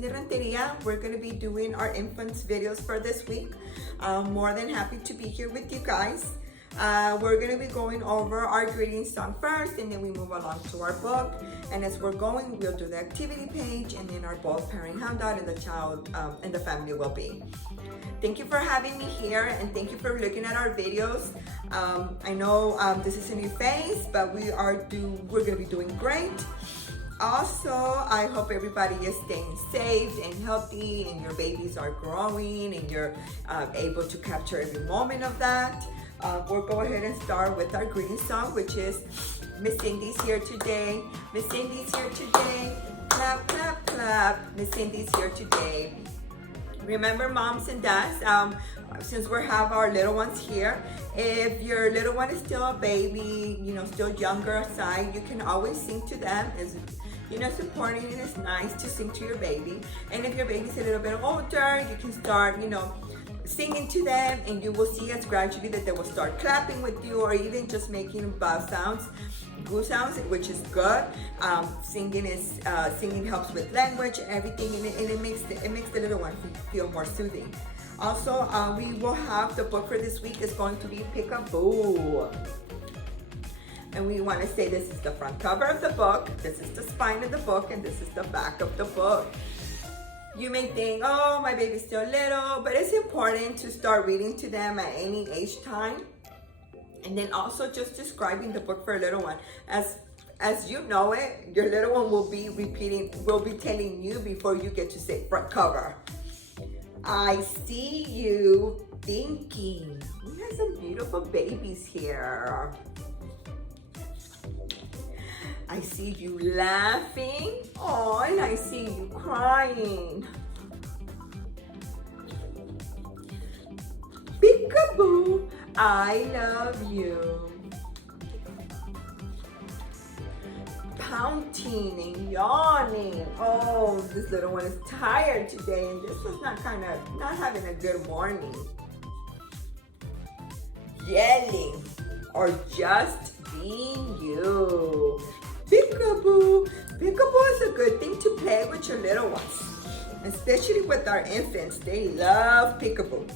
Sin de Renteria. We're going to be doing our infants videos for this week. More than happy to be here with you guys. We're going to be going over our greeting song first, and then we move along to our book. And as we're going, we'll do the activity page, and then our both parent handout and the child and the family well-being. Thank you for having me here, and thank you for looking at our videos. I know this is a new phase, but we're going to be doing great. Also, I hope everybody is staying safe and healthy, and your babies are growing, and you're able to capture every moment of that. We'll go ahead and start with our greeting song, which is Miss Cindy's here today. Miss Cindy's here today. Clap, clap, clap. Miss Cindy's here today. Remember, moms and dads, since we have our little ones here, if your little one is still a baby, still younger aside, you can always sing to them. It's supporting, and it's nice to sing to your baby. And if your baby's a little bit older, you can start, singing to them, and you will see as gradually that they will start clapping with you, or even just making sounds, goo sounds, which is good. Singing helps with language and everything, and it makes the little one feel more soothing. Also, we will have the book for this week is going to be Peekaboo. And we want to say this is the front cover of the book, this is the spine of the book, and this is the back of the book. You may think, oh, my baby's still little, but it's important to start reading to them at any age time. And then also just describing the book for a little one. As you know it, your little one will be telling you before you get to say front cover. I see you thinking. We have some beautiful babies here. I see you laughing. Oh, and I see you crying. Peekaboo, I love you. Pouting and yawning. Oh, this little one is tired today, and this was not having a good morning. Yelling or just being you. Peekaboo. Peekaboo is a good thing to play with your little ones, especially with our infants. They love peekaboo.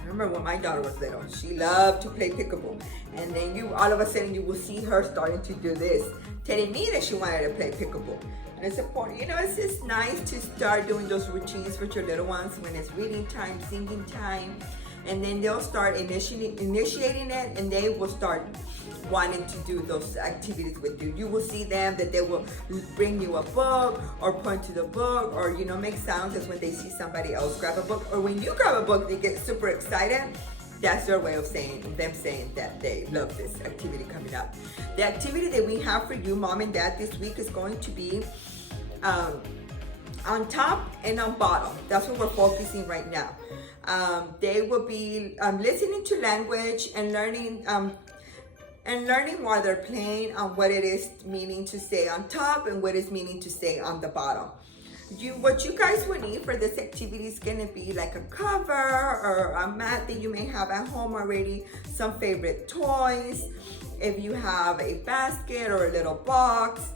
I remember when my daughter was little, she loved to play peekaboo. And then all of a sudden you will see her starting to do this, telling me that she wanted to play peekaboo. And it's important, it's just nice to start doing those routines with your little ones when it's reading time, singing time. And then they'll start initiating it, and they will start wanting to do those activities with you. You will see them that they will bring you a book or point to the book, or make sounds as when they see somebody else grab a book, or when you grab a book they get super excited. That's their way of saying that they love this activity coming up. The activity that we have for you, mom and dad, this week is going to be on top and on bottom. That's what we're focusing right now. They will be listening to language and learning while they're playing on what it is meaning to say on top and what is meaning to say on the bottom. What you guys would need for this activity is going to be like a cover or a mat that you may have at home already, some favorite toys, if you have a basket or a little box,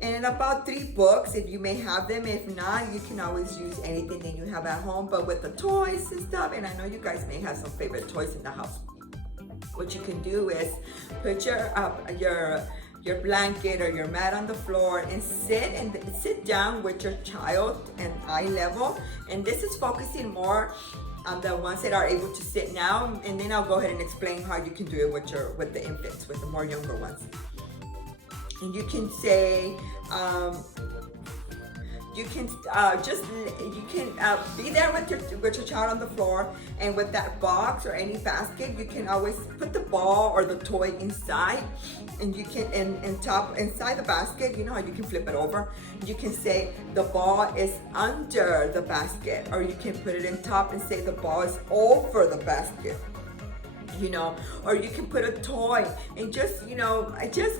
and about 3 books if you may have them. If not, you can always use anything that you have at home, but with the toys and stuff, and I know you guys may have some favorite toys in the house. What you can do is put your blanket or your mat on the floor and sit down with your child and eye level. And this is focusing more on the ones that are able to sit now, and then I'll go ahead and explain how you can do it with the infants, with the more younger ones. And you can say, you can be there with your child on the floor, and with that box or any basket, you can always put the ball or the toy inside, and you can inside the basket. You know how you can flip it over. You can say the ball is under the basket, or you can put it in top and say the ball is over the basket. Or you can put a toy and just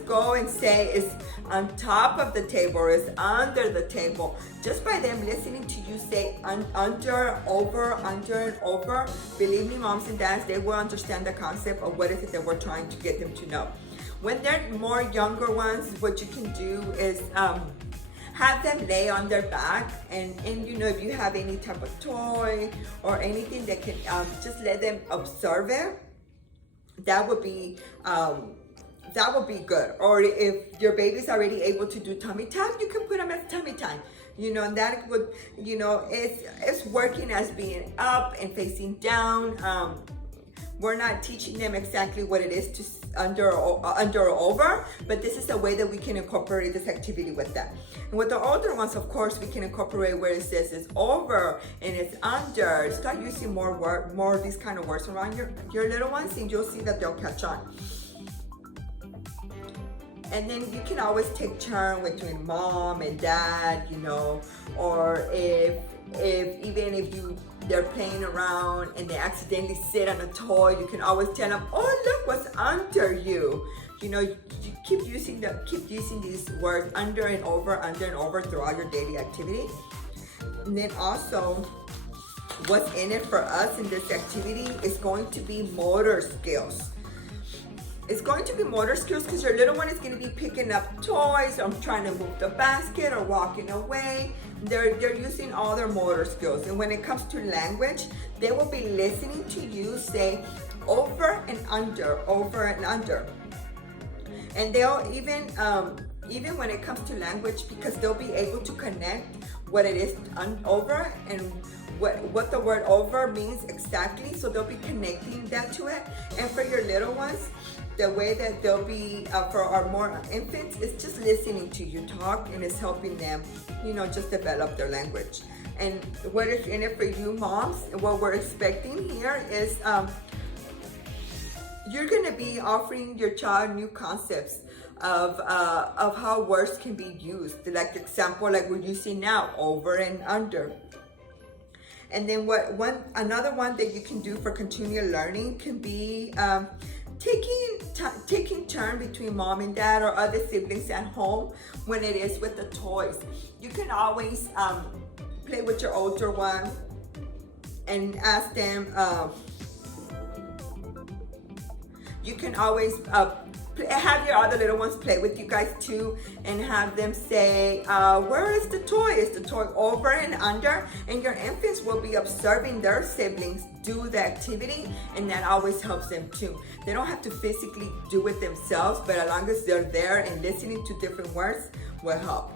go and say it's on top of the table or it's under the table. Just by them listening to you say under, over, under, and over, believe me, moms and dads, they will understand the concept of what is it that we're trying to get them to know. When they're more younger ones, what you can do is have them lay on their back, and you know, if you have any type of toy or anything that can just let them observe it, that would be good. Or if your baby's already able to do tummy time, you can put them as tummy time. You know, and that would, you know, it's working as being up and facing down. We're not teaching them exactly what it is to under or over, but this is a way that we can incorporate this activity with them. And with the older ones, of course, we can incorporate where it says it's over and it's under. Start using more of these kind of words around your little ones, and you'll see that they'll catch on. And then you can always take turn between mom and dad, you know, or if they're playing around and they accidentally sit on a toy, you can always tell them, oh, look what's under you. You know, you keep using these words under and over throughout your daily activity. And then also, what's in it for us in this activity is going to be motor skills. It's going to be motor skills because your little one is going to be picking up toys, or trying to move the basket, or walking away. They're using all their motor skills. And when it comes to language, they will be listening to you say over and under, over and under. And they'll even when it comes to language, because they'll be able to connect what it is over and what the word over means exactly. So they'll be connecting that to it. And for your little ones, the way that they'll be, for our more infants, is just listening to you talk, and it's helping them, you know, just develop their language. And what is in it for you moms, and what we're expecting here is you're gonna be offering your child new concepts of how words can be used. Like example, like we're using now, over and under. And then another one that you can do for continual learning can be taking turn between mom and dad or other siblings at home when it is with the toys. You can always play with your older one and ask them, you can always have your other little ones play with you guys too, and have them say, where is the toy? Is the toy over and under? And your infants will be observing their siblings do the activity, and that always helps them too. They don't have to physically do it themselves, but as long as they're there and listening to different words will help.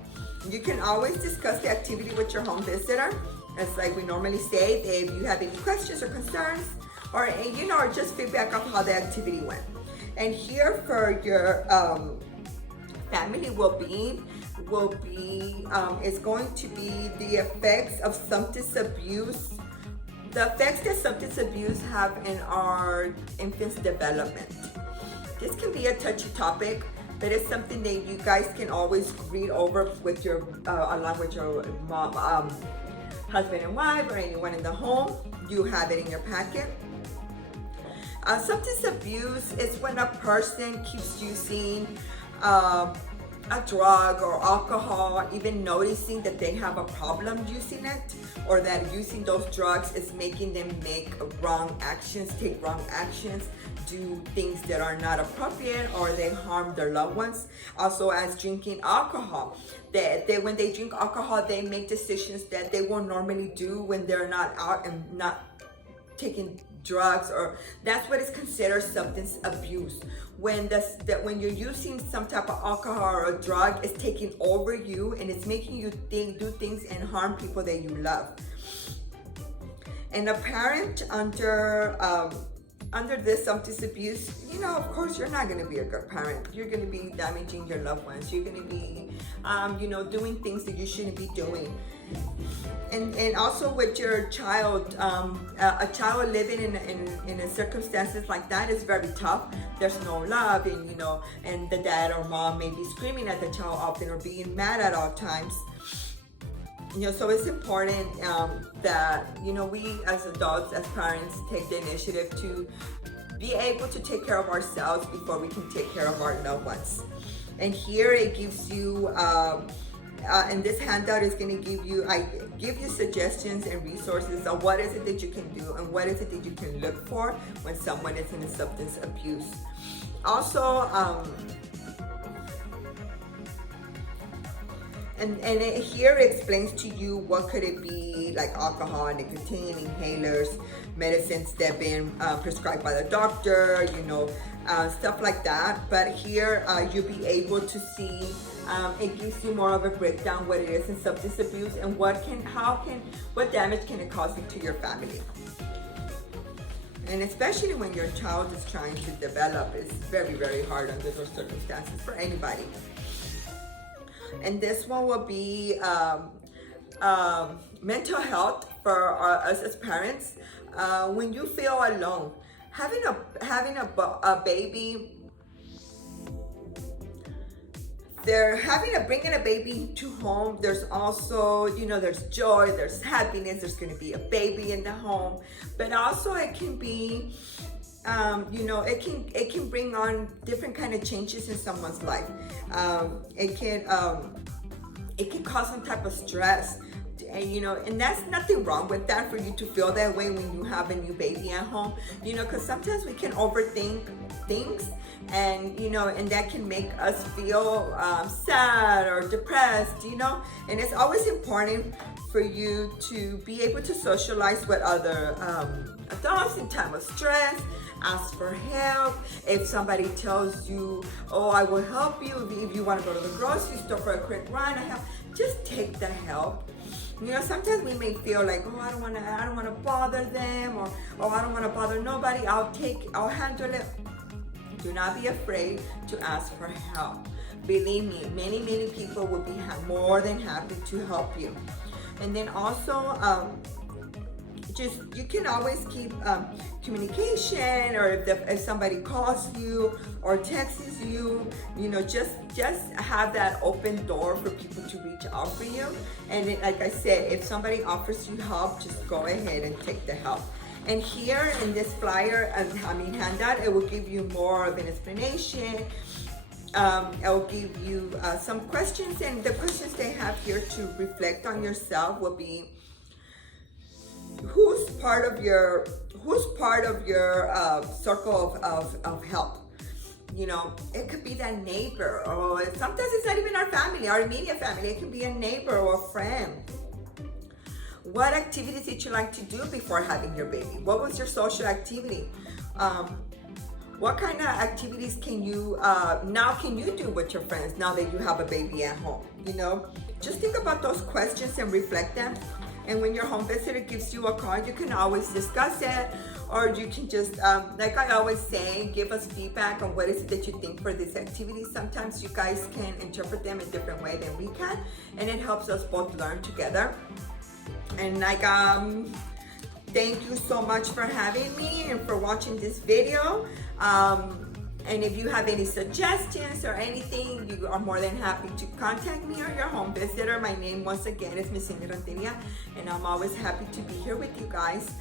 You can always discuss the activity with your home visitor. It's like we normally say, if you have any questions or concerns, or you know, or just feedback of how the activity went. And here for your family well-being is going to be the effects of substance abuse. The effects that substance abuse have in our infants' development. This can be a touchy topic, but it's something that you guys can always read over with your, along with your mom, husband and wife, or anyone in the home. You have it in your packet. Substance abuse is when a person keeps using a drug or alcohol, even noticing that they have a problem using it, or that using those drugs is making them make wrong actions, take wrong actions, do things that are not appropriate, or they harm their loved ones. Also, as drinking alcohol, when they drink alcohol, they make decisions that they won't normally do when they're not out and not taking drugs, or that's what is considered substance abuse. When you're using some type of alcohol or a drug, it's taking over you, and it's making you do things and harm people that you love. And a parent under this substance abuse, you know, of course, you're not going to be a good parent. You're going to be damaging your loved ones. You're going to be, you know, doing things that you shouldn't be doing. And also with your child, a child living in circumstances like that is very tough. There's no love, and you know, and the dad or mom may be screaming at the child often, or being mad at all times. You know, so it's important that, you know, we as adults, as parents, take the initiative to be able to take care of ourselves before we can take care of our loved ones. And here it gives you, and this handout is going to give you suggestions and resources of what is it that you can do and what is it that you can look for when someone is in a substance abuse. Also, here it explains to you what could it be, like alcohol, nicotine, inhalers, medicines that have been prescribed by the doctor, you know, stuff like that. But here you'll be able to see, it gives you more of a breakdown what it is in substance abuse and what damage can it cause into your family. And especially when your child is trying to develop, it's very, very hard under those circumstances for anybody. And this one will be mental health for us as parents. When you feel alone, having a baby, bringing a baby to home, there's also, you know, there's joy, there's happiness, there's going to be a baby in the home, but also it can be, you know, it can bring on different kind of changes in someone's life. It can cause some type of stress, and you know, and that's nothing wrong with that, for you to feel that way when you have a new baby at home, you know, because sometimes we can overthink things, and you know, and that can make us feel sad or depressed, you know. And it's always important for you to be able to socialize with other adults in time of stress. Ask for help. If somebody tells you, oh, I will help you if you want to go to the grocery store for a quick run, just take the help. You know, sometimes we may feel like, oh, I don't want to bother them, or oh, I don't want to bother nobody. I'll handle it. Do not be afraid to ask for help. Believe me, many people will be more than happy to help you. And then also, you can always keep communication, or if somebody calls you or texts you, you know, just have that open door for people to reach out for you. And like I said, if somebody offers you help, just go ahead and take the help. And here in this flyer, handout, it will give you more of an explanation. It will give you some questions, and the questions they have here to reflect on yourself will be, who's part of your circle of help? You know, it could be that neighbor, or sometimes it's not even our family, our immediate family. It can be a neighbor or a friend. What activities did you like to do before having your baby? What was your social activity? What kind of activities can you do with your friends now that you have a baby at home? You know, just think about those questions and reflect them. And when your home visitor gives you a call, you can always discuss it, or you can just, like I always say, give us feedback on what is it that you think for this activity. Sometimes you guys can interpret them in a different way than we can, and it helps us both learn together. And like, thank you so much for having me and for watching this video. And if you have any suggestions or anything, you are more than happy to contact me or your home visitor. My name, once again, is Miss Ranteria, and I'm always happy to be here with you guys.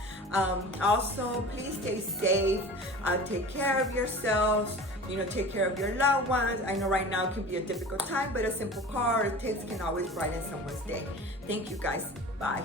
Also, please stay safe. Take care of yourselves. You know, take care of your loved ones. I know right now it can be a difficult time, but a simple call or a text can always brighten someone's day. Thank you, guys. Bye.